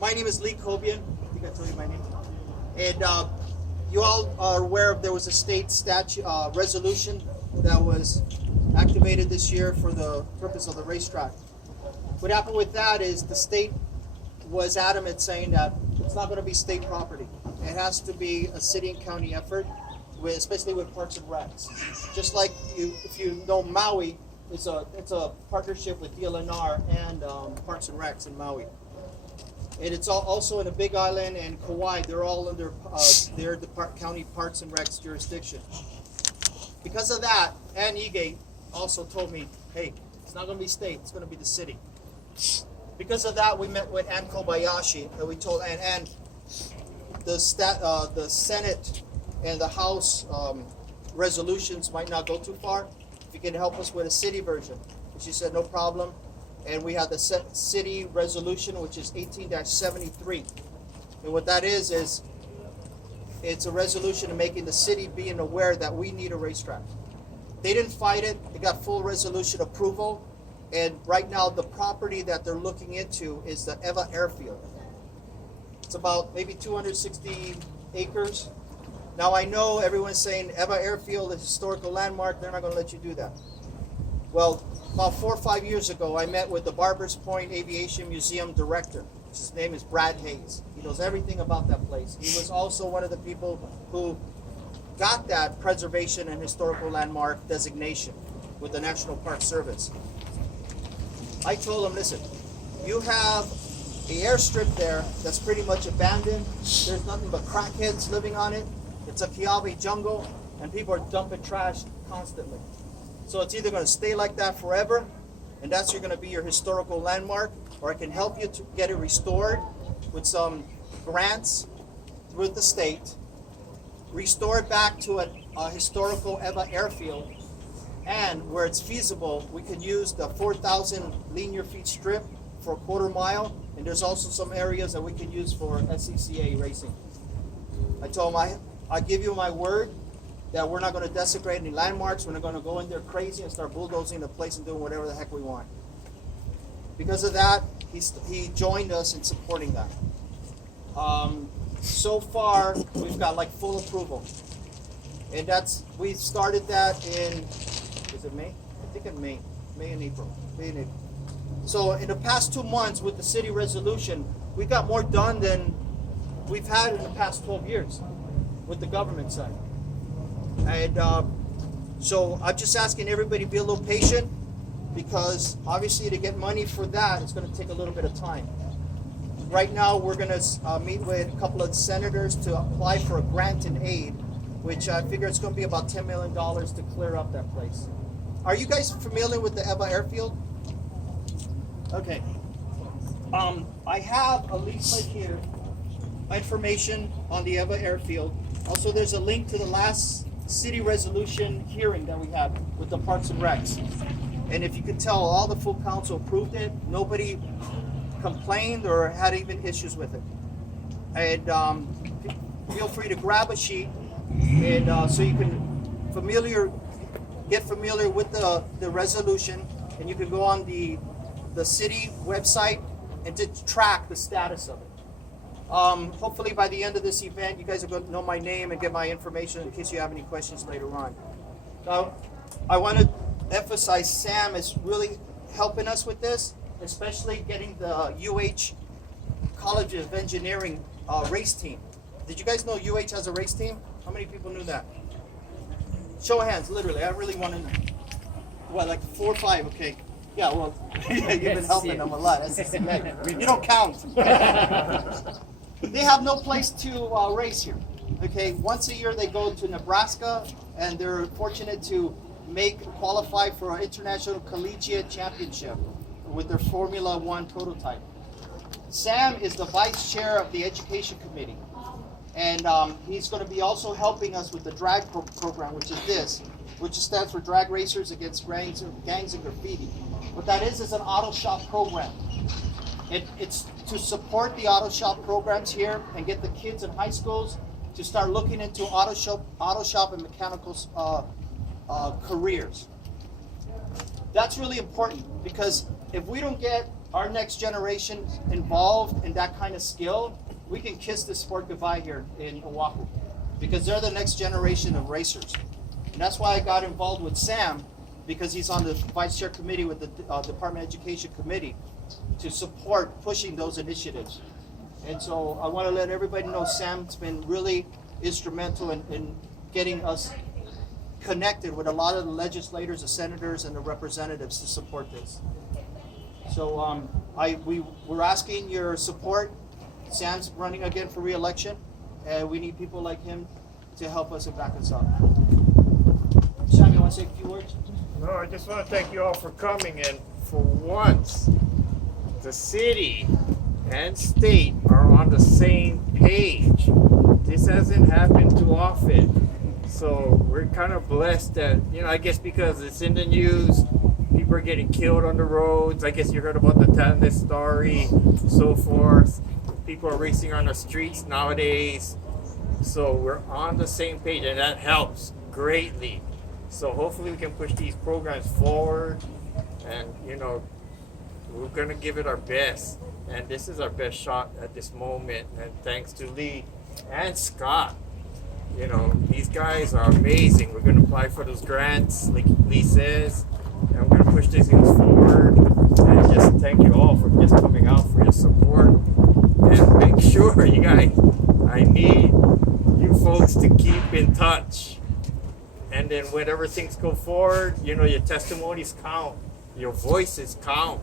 My name is Lee Corbian. I think I told you my name. And you all are aware of there was a state statute resolution that was activated this year for the purpose of the racetrack. What happened with that is the state was adamant saying that it's not going to be state property. It has to be a city and county effort, especially with Parks and Recs. Just like if you know Maui, it's a partnership with DLNR and Parks and Recs in Maui. And it's also in the Big Island and Kauai. They're all under their county Parks and Recs jurisdiction. Because of that, Ann Egate also told me, hey, it's not going to be state, it's going to be the city. Because of that, we met with Ann Kobayashi, and we told Ann the Senate and the House resolutions might not go too far. If you can help us with a city version. And she said, no problem. And we have the city resolution, which is 18-73. And what that is it's a resolution making the city being aware that we need a racetrack. They didn't fight it. It got full resolution approval. And right now, the property that they're looking into is the Eva Airfield. It's about maybe 260 acres. Now, I know everyone's saying Eva Airfield is a historical landmark. They're not going to let you do that. Well, about 4 or 5 years ago, I met with the Barbers Point Aviation Museum director. His name is Brad Hayes. He knows everything about that place. He was also one of the people who got that preservation and historical landmark designation with the National Park Service. I told him, listen, you have the airstrip there that's pretty much abandoned. There's nothing but crackheads living on it. It's a Kiawe jungle, and people are dumping trash constantly. So it's either going to stay like that forever, and that's going to be your historical landmark, or I can help you to get it restored with some grants with the state, restore it back to a historical Eva Airfield, and where it's feasible, we could use the 4,000 linear feet strip for a quarter mile, and there's also some areas that we could use for SCCA racing. I told him, I give you my word that we're not going to desecrate any landmarks. We're not going to go in there crazy and start bulldozing the place and doing whatever the heck we want. Because of that, he joined us in supporting that. So far, we've got like full approval. And we started that in, is it May? I think in May and April. So in the past 2 months with the city resolution, we got more done than we've had in the past 12 years with the government side. And so I'm just asking everybody to be a little patient, because obviously to get money for that, it's going to take a little bit of time. Right now, we're going to meet with a couple of senators to apply for a grant and aid, which I figure it's going to be about $10 million to clear up that place. Are you guys familiar with the Eva Airfield? Okay. I have a leaflet here, information on the Eva Airfield. Also, there's a link to the last city resolution hearing that we had with the Parks and Recs. And if you could tell, all the full council approved it. Nobody complained or had even issues with it. And feel free to grab a sheet, and so you can get familiar with the resolution, and you can go on the city website and to track the status of it. Hopefully by the end of this event, you guys are going to know my name and get my information in case you have any questions later on. Now, I want to emphasize Sam is really helping us with this, especially getting the UH College of Engineering race team. Did you guys know UH has a race team? How many people knew that? Show of hands, literally. I really want to know. What, like 4 or 5? Okay. Yeah, well, you've been helping them a lot. You don't count. They have no place to race here. Okay, once a year they go to Nebraska, and they're fortunate to qualify for an international collegiate championship with their Formula One prototype. Sam is the vice chair of the education committee, and he's going to be also helping us with the DRAGG program, which stands for Drag Racers Against Gangs and Graffiti. What that is an auto shop program. It's to support the auto shop programs here and get the kids in high schools to start looking into auto shop and mechanical careers. That's really important, because if we don't get our next generation involved in that kind of skill, we can kiss this sport goodbye here in Oahu, because they're the next generation of racers. And that's why I got involved with Sam, because he's on the vice chair committee with the Department of Education committee to support pushing those initiatives. And so I want to let everybody know Sam's been really instrumental in getting us connected with a lot of the legislators, the senators, and the representatives to support this. So we're asking your support. Sam's running again for re-election, and we need people like him to help us and back us up. Sam, you want to say a few words? No, I just want to thank you all for coming, and for once, the city and state are on the same page. This hasn't happened too often. So we're kind of blessed that, I guess because it's in the news, people are getting killed on the roads. I guess you heard about the Tanda story, so forth. People are racing on the streets nowadays. So we're on the same page, and that helps greatly. So hopefully we can push these programs forward, and we're gonna give it our best. And this is our best shot at this moment. And thanks to Lee and Scott. These guys are amazing. We're going to apply for those grants, like Lee says, and we're going to push these things forward. And just thank you all for just coming out, for your support. And make sure, you guys, I need you folks to keep in touch. And then whenever things go forward, your testimonies count, your voices count.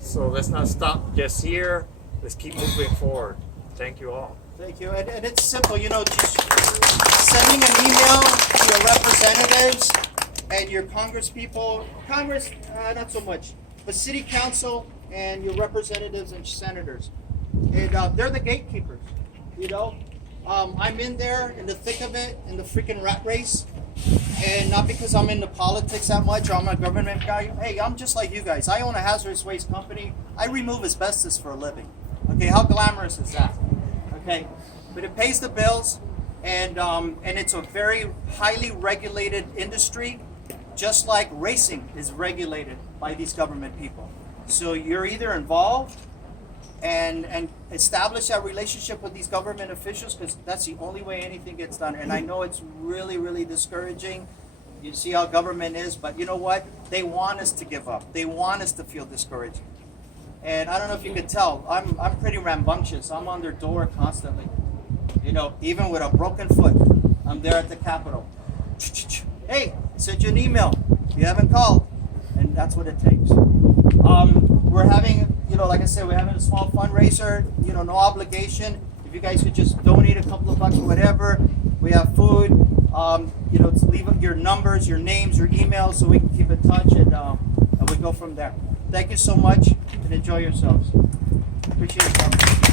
So let's not stop just here. Let's keep moving forward. Thank you all. Thank you. And it's simple, just sending an email to your representatives and your congresspeople, Congress, not so much, but city council and your representatives and senators. And they're the gatekeepers, I'm in there in the thick of it, in the freaking rat race. And not because I'm into politics that much or I'm a government guy. Hey, I'm just like you guys. I own a hazardous waste company. I remove asbestos for a living. Okay, how glamorous is that? Okay, but it pays the bills, and it's a very highly regulated industry, just like racing is regulated by these government people. So you're either involved and establish that relationship with these government officials, because that's the only way anything gets done. And I know it's really, really discouraging. You see how government is, but you know what? They want us to give up. They want us to feel discouraged. And I don't know if you could tell, I'm pretty rambunctious. I'm on their door constantly. Even with a broken foot, I'm there at the Capitol. Hey, sent you an email. You haven't called. And that's what it takes. We're having, like I said, we're having a small fundraiser, no obligation. If you guys could just donate a couple of bucks or whatever. We have food. Leave your numbers, your names, your emails so we can keep in touch, and we go from there. Thank you so much, and enjoy yourselves. Appreciate it.